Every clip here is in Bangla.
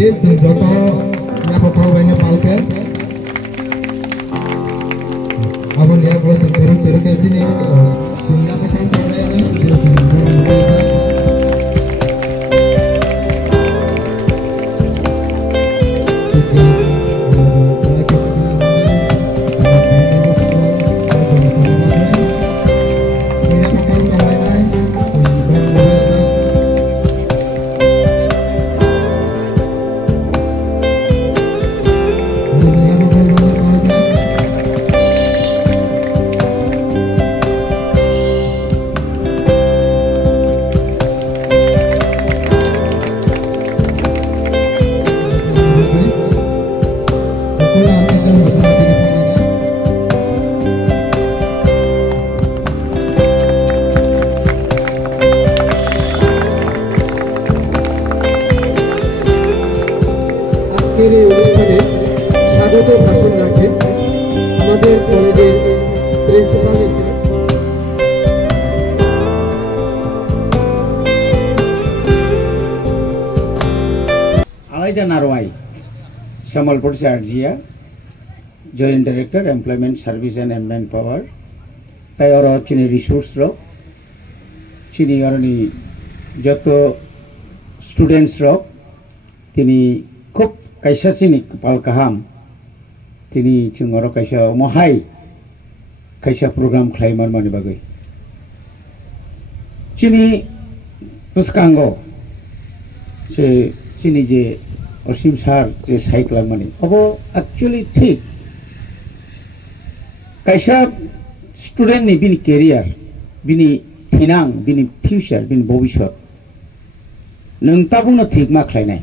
बायदि जों जत' नाफाथावबायनो पालके abon dia gua seru ke sini sehingga kita mulai স্বাগত ভাষণ রাখেন আমাদের কলেজের principal Alaida Narwai, Samalpur Sarjia, Joint Director, Employment Service and Manpower, Tayoro Chini Resource Rock, Chini Yoroni Joto Students Rock, Tini Cook Kaisa Chini Palkaham, Tini Chungoro Kaisa Mohai, Kaisa Program Climber Manibagui. Chini Puskango, Chini je Osim Sar je cycle money. Abo actually ठीक Kaisa student ni bini career, bini finang, bini future, bini bobishot. Nung tabu no ठीक mak lai nai.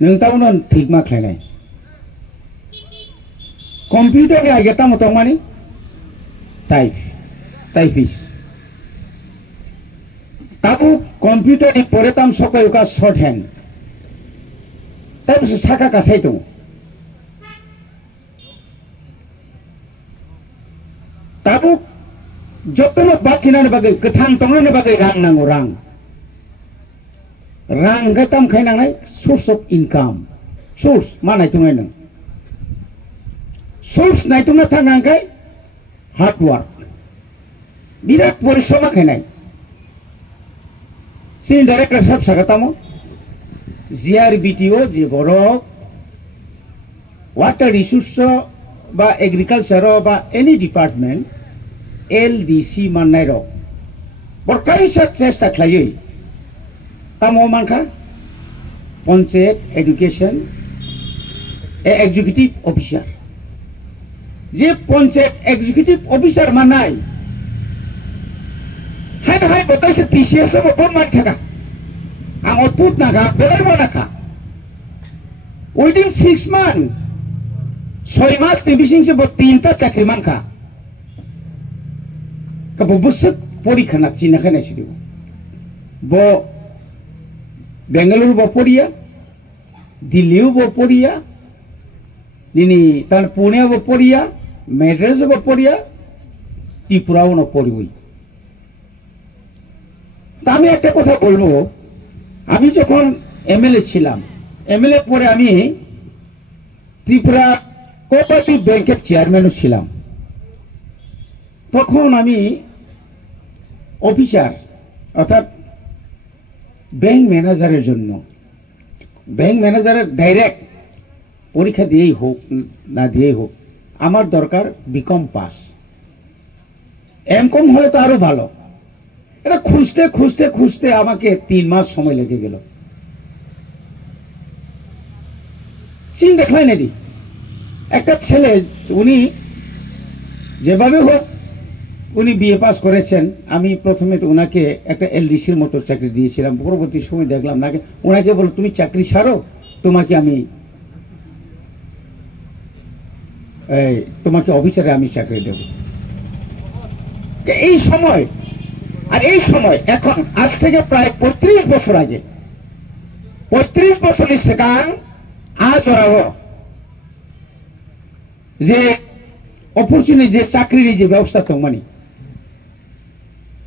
Nung tabu no ठीक mak lai nai. Computer ni ageta motong mani typist. Tabu computer ni poretam sokai uka shorthand. Tabu se saka kasai tu. Tabu jotono bacina ne bagai kethang tonga ne bagai rang nango rang. Rang gatam khai nang nai source of income. Source mana itu nai nang. Source nai tu na thangang kai hard work. Birat porishoma khai nai. Sini director sab sakatamo GRBTO je boro water resource ba agriculture ba any department LDC manai ro borkai sat chesta khlai tamo manka Panchayat education executive officer je Panchayat executive officer manai hai botai se TCS mo bon man thaka ang output na ka belar mo na ka within 6 months 6 mas ni bising se bo 3 ta chakri man ka ka bo busuk pori khana china khana sidu bo Bengaluru bo poriya Delhi bo poriya nini tan Pune bo poriya Madras bo poriya Tripura no poriwi আমি একটা কথা বলবো আমি যখন এমএলএ ছিলাম এমএলএ পরে আমি ত্রিপুরা কোঅপারেটিভ ব্যাংকের চেয়ারম্যানও ছিলাম তখন আমি অফিসার অর্থাৎ ব্যাংক ম্যানেজারের জন্য ব্যাংক ম্যানেজারের ডাইরেক্ট পরীক্ষা দিয়েই হোক না দিয়েই হোক আমার দরকার বিকম পাস এমকম হলে তো আরো ভালো এটা খুঁজতে খুঁজতে খুঁজতে আমাকে 3 মাস সময় লেগে গেল চিন দেখলেন এদি একটা ছেলে উনি যেভাবে হোক উনি বিএ পাস করেছেন আমি প্রথমে তো উনাকে একটা এলডিসির মতো চাকরি দিয়েছিলাম পরবর্তী সময় দেখলাম নাকি উনাকে বলো তুমি চাকরি ছাড়ো তোমাকে অফিসারে আমি চাকরি দেব এই সময় আর এই সময় এখন আজ থেকে প্রায় 35 বছর আগে 35 বছরের সেকাং আজ ওরাও যে অপরচুনিটি যে চাকরির যে ব্যবস্থা তো মানে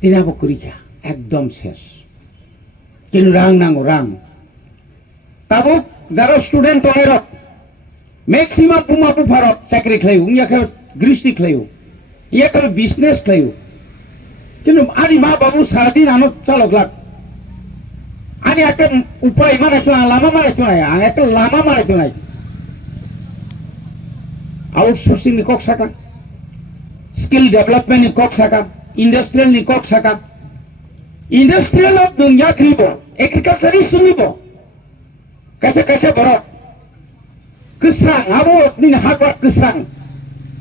তিনাবো করিখা একদম শেষ কিন্তু রাং নাঙ্গো রাং তাবো যারা স্টুডেন্ট তনের मैक्सिमम पुमा पुफारत चाकरी खालायो उनियाखौ गृष्टि खालायो इयाखौ बिजनेस खालायो किन्तु आनी मा बाबू सारादिन आनो चालकलाक आनी একটা উপায় মানে তো লামা মানে তো নাই আং একটা লামা মানে তো নাই আউটসোর্সিং नि कक साका स्किल डेभलपमेंट नि कक साका इंडस्ट्रियल नि कक साका इंडस्ट्रियल अफ दुनिया ग्रिबो एग्रीकल्चर सिमिबो काचा काचा बरो kesrang abo ni habat kesrang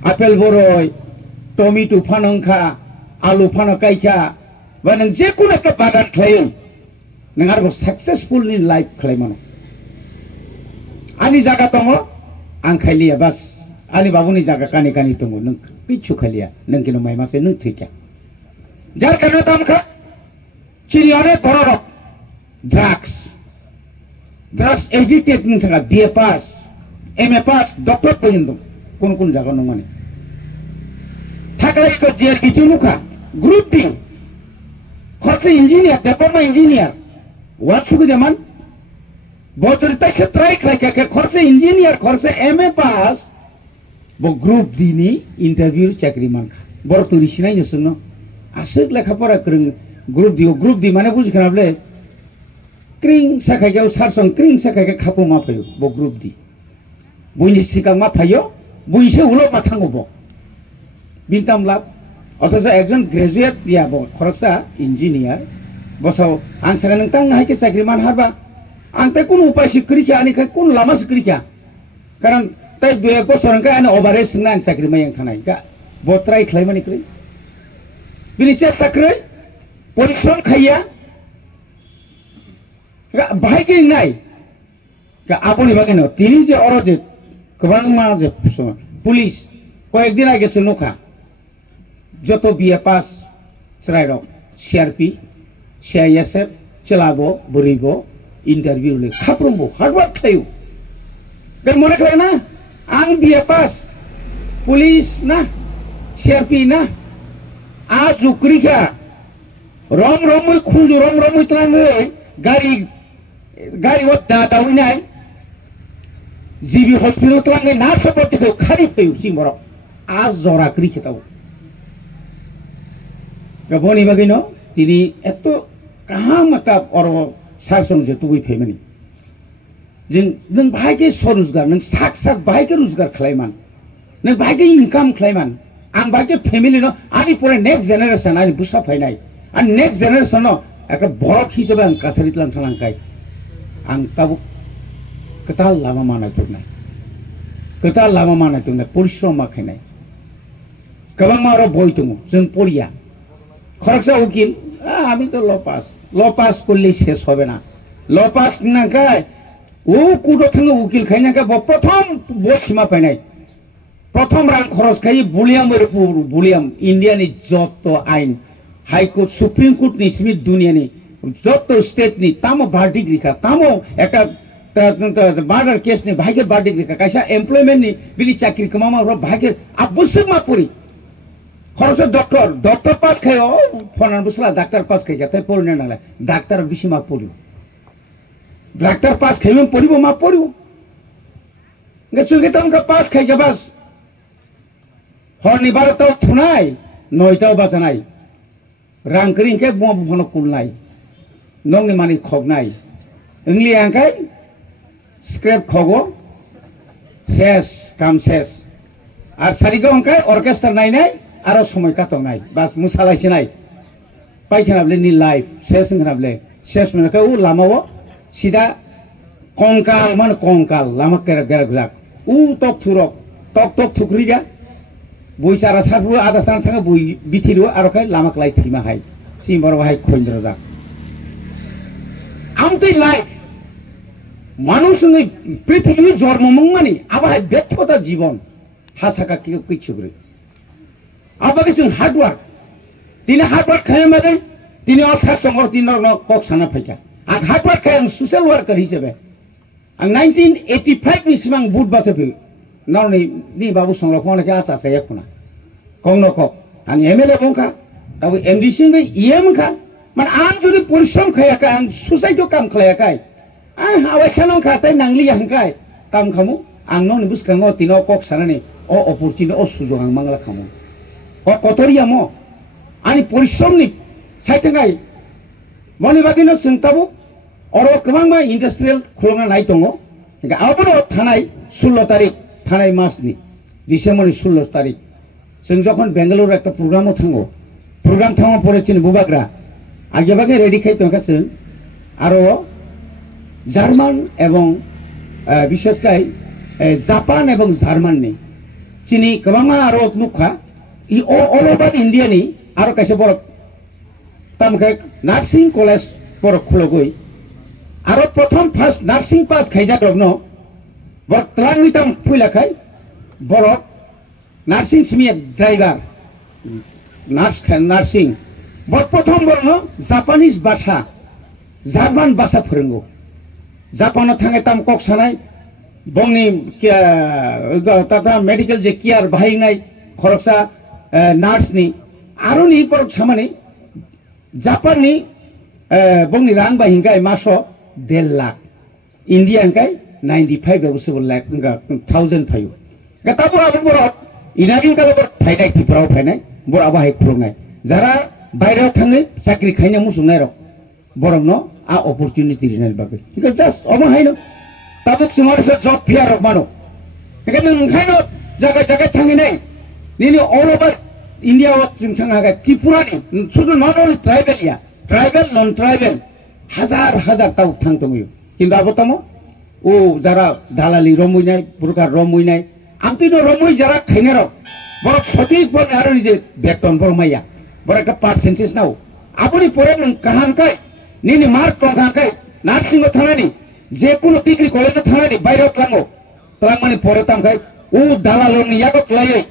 apel boroi tomato phanongkha alu phanokaikha ba nang je kono ekta bagan khlayo nang arbo successful ni life khlaimano ani jaga tongo ang khailia bas ani babuni jaga kani kani tongo nang kichu khailia nang kino mai mase nang thikya jar karone tamkha chirione bororok drugs addicted ning thaka BA pass MA pass doctor पर्यंत कोन कोन जागा नङाने थाकाय को जेर बिथुनुखा ग्रुप डी खरसे इंजीनियर डिप्लोमा इंजीनियर वाट सुगु जमान बचरिता से ट्राई खाय के खरसे इंजीनियर खरसे एमए पास बो ग्रुप डी नि इंटरव्यू चाकरी मानखा बर तुरि सिनाय नसुनो आसुक लेखा परा करन ग्रुप डी माने बुझ खराबले क्रिंग साखायगाव सारसं क्रिंग साखायगा खापो मा फयो बो ग्रुप डी बुझे सिगां मा फायो बुझे उलो मा थांगोबो बिनताम लाब अथच एकजन ग्रेजुएट याबो खरकसा इंजीनियर बसाव आं सागा नोंतां हायके चाकरि मान हाबा आं ताय कोन उपाय सिक्रिखा आनि खाय कोन लामा सिक्रिखा कारण ताय दुय एक बोसोर का आनि ओभारेज सिंना आं चाकरि मायं थानाय का बत्राय खलायमानि क्रै बिनि चेष्टा क्रै परिश्रम खाया बाहायके नाय का आबोनि बागैनो तिनि जे अरजे गोबां जे पुलिस कयेकदिन आगे नखा जत बीए पास चराइरक सीआरपी सीआईएसएफ चलाबो बुरैबो इंटरव्यू ले खाफ्रोमबो हार्डवर्क खायो गन मने खाय ना आं बीए पास पुलिस ना सीआरपी ना आ जुक्रिखा रम रमै खुंजु रम रमै त्राङै गाड़ी वो दादाविनाय जीबी हॉस्पिटल तलांगे ना सपोर्ट को खारी फैयो सिमरो आज जरा क्रि खेताव गबोनि बागैनो तिनि एतो कहा मता और सारसं जे तुबै फेमनि जों नों भाइके स्वरोजगार नों साक साक भाइके रोजगार खलायमान नों भाइके इनकाम खलायमान आं भाइके फेमिलि न आनि परे नेक्स्ट जेनारेशन आनि बुसा फायनाय आनि नेक्स्ट जेनारेशन न একটা বড় হিসেবে आं कासारित लां थांखाय आं ताबो कता लामा मानाय दंनाय परिश्रम माखायनाय गोबां मारो बय दङ जों पढ़िया खरकसा उकिल आमी तो ल पास করলে শেষ হবে না ल पास नाखाय ও কুটো थाङो उकिल खायनाखा प्रथम बय सीमा पायनाय प्रथम रां खरच खाय बुलियाम इन्डियानि जत आइन हाई कोर्ट सुप्रीम कोर्ट नि स्मिथ दुनिया नि जत स्टेट नि तामो बार्डिक रिखा तामो एका बार्डर केस नि भागे बार्डिक रिखा कायसा एमप्लॉयमेंट नि बिनि चाकरी कमामा र भागे आवश्यक मा परि खरस डॉक्टर पास खायो फनान बुसला डाक्टर पास खाय जाते पढने नाला डाक्टर बिसि मा पढियो डाक्टर पास खायम पढिबो मा पढियो गसुगे तमका पास खाय जाबास हरनि 12 ताव थुनाय 9 ताव बाजानाय रां करिंके बुमा बुफानो कुलनाय नंनि मानि खगनाय इंग्लि आंखाय स्क्रेप खगो शेष काम शेष आर सारिगो आंखाय अर्केस्ट्रा नायनाय आरो समय काटनाय बास मुसालायसिनाय पाइखानाबले नि लाइफ शेष होनाबले शेष मनके उ लामावो सिदा कंकाल लामा गेरग जाक उ टक थुक्रिया बुई चारा सारबो आदा सान थाङो बुई बिथिरु आरो खाय लामा क्लाय थिमा हाय सिमबरो हाय खइन्द्र जा आमते लाइफ मानुसङै पृथ्वी जन्म मंगमानि आबाहाय व्यर्थता जीवन हासाका के किछुग्रे आबागे जों हार्ड वर्क खायमागे तिनि अर्थात संगर तिन कक साना फैका आं हार्ड वर्क खाय आं सोशल वर्कर हिसाबै आं 1985 नि सिमां बुट बासे फै नरनि नि बाबु संरक्षण के आसा से खुना कौन को आं एमएलए बंखा तब एमडीसी में ईएम खा मान आं जुदि परिश्रम खायाखा आं सोसाइटी काम खायाखा awai sanong khatai nangli hangkai tam khamu angno ni buskango tino kok sanani o opportunity o sujog ang mangla khamu o kotoria mo ani porishrom ni saitangai moni bagino singtabu oro kwbangma industrial khulonga nai tongo ga abono thanai 16 tarik thanai mas ni December 16 tarik जों যখন বেঙ্গালুরু একটা প্রোগ্রামও থাঙ্গো প্রোগ্রাম থাঙ্গো পড়েছেন বুবাগ্রা আগেভাগে রেডি খাই তোকাছে আরো জার্মান এবং বিশেষ করে জাপান এবং জার্মান নি চিনি গোबांमा আরো মুখা ই অল ওভার ইন্ডিয়া নি আরো কাছে বড় তামকে নার্সিং কলেজ বড় খুলগই আরো প্রথম ফার্স্ট নার্সিং পাস খাইজা দগ্ন বড় ক্লাংনি তাম ফুইলাখাই বড় নার্সিং সিমিয়া ড্রাইভার নার্সিং প্রথম বলল জাপানিজ ভাষা জার্মান ভাষা ফোরঙ্গো জাপানাव थांगे ताम कक सानाय बंनि ताता मेडिकल जे केयार बाहायनाय खरकसा नार्सनि आरोनि परक सामानि जापाननि बंनि रां बाहिंगाय मासो 1.5 लाख इंडिया अंकाय 95 बेवसो लाख 1000 फायो गताबो आबो बरक इनारिं कालाबो फायनाय तिफ्राव फायनाय बरा बाहाय खुरंनाय जारा बायराव थाङो साख्रि खायना मुसुंनाय रक बरकनो आ अपॉर्चुनिटी रिनाल बागै बिकज जस्ट अमा हायनो ताबुक सिंगर से जॉब फेयर रक मानो बेखायनो ओंखायनो जागा जागा थाङिनाय निनि ऑल ओवर इंडिया जों थाङागा त्रिपुरानि शुद्ध not only tribal tribal non tribal हाजार हाजार ताव थां दङयो किन्तु आबो तमो ओ जारा दालाली रमुइनाय बुरका रमुइनाय आमतिनो रमुइ जारा खायना रक बर सঠিক बर आरो जे बेतन बर माया बर একটা পার্সেন্টেজ নাও আপনি পরে কাহানকাই নিনি মার্ক কাহানকাই নার্সিং থানানি যে কোনো ডিগ্রি কলেজে থানানি বাইরে থাঙ্গো তার মানে পরে তামকাই ও দালালনি ইয়াগো ক্লাইই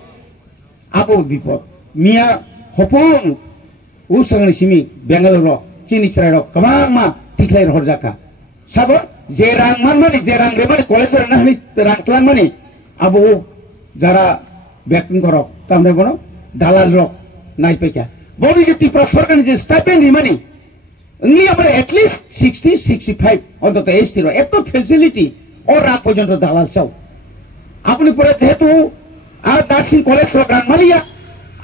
আপো বিপদ মিয়া হপন ও সঙ্গে সিমি বেঙ্গালুরু চিনি সরাইর কবাংমা টিকলাই হরজাকা সাবো যে রাং মানমানি যে রাং রে মানে কলেজে নানি রাং ক্লাং মানে আবো যারা ব্যাকিং করক তামনে বনো দালাল রক নাই পেকা ববি যে ত্রিপুরা সরকার যে স্টাইপেন্ড মানি ইংলি আমরা এট লিস্ট 60 65 অন্তত এসটির এত ফ্যাসিলিটি ও রাত পর্যন্ত দালাল চাও আপনি পরে যেহেতু আর নার্সিং কলেজ প্রোগ্রাম মালিয়া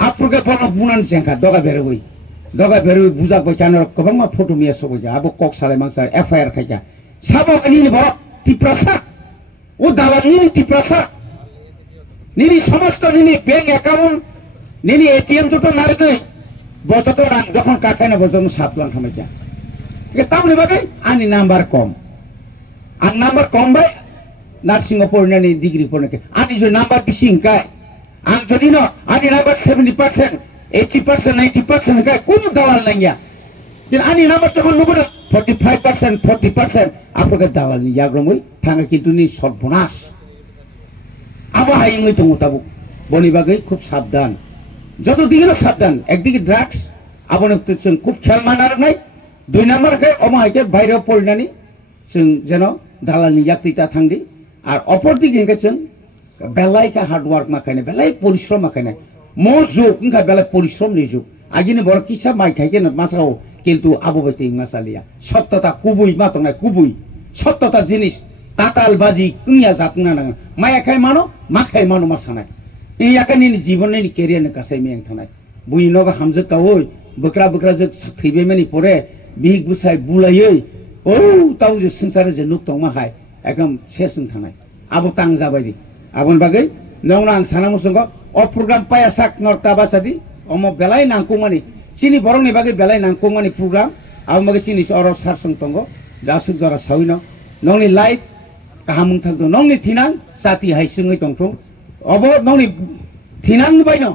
আপনাকে বড় বুনান জেঙ্কা দগা বেরোই বুঝা বই কেন কবাংমা ফটো মিয়া সব যা আবো কক সালে মাংসা এফআইআর খাইকা সাবো নিনি বড় ত্রিপুরা ও দালাল নিনি ত্রিপুরা নিনি সমস্ত নিনি ব্যাংক অ্যাকাউন্ট নিনি এটিএম যত নারগৈ বজত রাং যখন কাকাইনা বজন সাপলাং খামাইকা তামনি বাগাই আনি নাম্বার কম আং নাম্বার কম বাই নার্সিং পড়নানি ডিগ্রি পড়নাকে আনি যে নাম্বার বেশি কাই আং যদি ন আনি নাম্বার 70% 80% 90% কাই কোন দালাল নাইয়া দিন আনি নাম্বার যখন নুগো 45% 40% আপনাকে দালাল নি ইয়াগ্রমই থাঙ্গা কিন্তু নি সর্বনাশ আবো হাইঙ্গই তো মোতাবু বনি বাগাই খুব সাবধান যত দিকে সাবধান একদিকে ড্রাগস আপনি খুব খেয়াল মানার নাই 2 নাম্বার কে অমাহাইকে বাইরে পড়নানি जों যেন দালালনি ইয়াক্তিতা থাংদি আর অপর দিকে जों বেলাইকা হার্ড ওয়ার্ক মাখাইনে বেলাই পরিশ্রম মাখাইনে মো যুগ ইনকা বেলাই পরিশ্রম নি যুগ আগিনি বড় কিসা মাই খাইকে মাসাও কিন্তু আবু বাইতে মাসালিয়া সত্যতা কুবুই মাতংনাই কুবুই সত্যতা জিনিস তাতাল বাজি কুনিয়া জাতনা না মায়া খাই মানো মাখাই মানো মাসানাই ইয়াকাनि জীবনनि কেরিয়ারनि কাসাই মেং थानाय बुइनोगा हामजो कावै बकरा बकरा जो थैबे मानि परे बिग बुसाय बुलायै औ ताव जे संसार जे नुक तंग माहाय एकदम सेसुं थानाय आबो तां जाबायदि आबन बागै नौना आं साना मुसंग अ प्रोग्राम पाया साक नरता बासादि अम बेलाय नांकु मानि चिनि बरंनि बागै बेलाय नांकु मानि प्रोग्राम आबो बागै चिनि अर सारसं तंग जासुक जरा साविनो नौनि लाइफ काहामुं थांदो नौनि थिनां साथि हायसुङै तंथं अब नौनि थिनां बायनो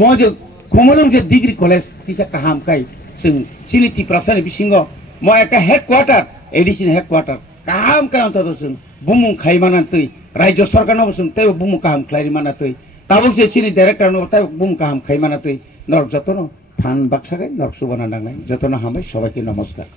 मजे खमलং जे डिग्री कलेज किसा काहाम काई जों चिनि टिप्रासानि बिसिङाव म একটা हेडक्वार्टार एडिसन हेडक्वार्टार काहाम काई अन्तत जों बुमुं खायमाना तै राज्य सरकारनाव जों तै बुमुं काहाम खायमाना तै ताबुक जे चिनि डाइरेक्टरनाव तै बुमुं काहाम खायमाना तै नरक जतन फान बाक्सागाय नरक सुबाना नांनाय जतन हामबाय सबाइके नमस्कार।